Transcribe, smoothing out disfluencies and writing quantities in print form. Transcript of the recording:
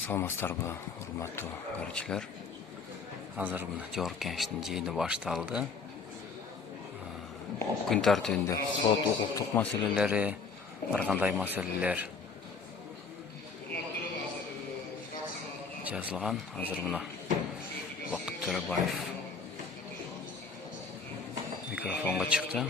Саламатсыздарбы, урматтуу көрүүчүлөр. Азыр мына жогорку кеңештин жыйыны башталды. Күн тартибинде сот укуктук маселелери, ар кандай маселелер жазылган. Азыр мына Бакыт Төрөбаев микрофонго чыкты.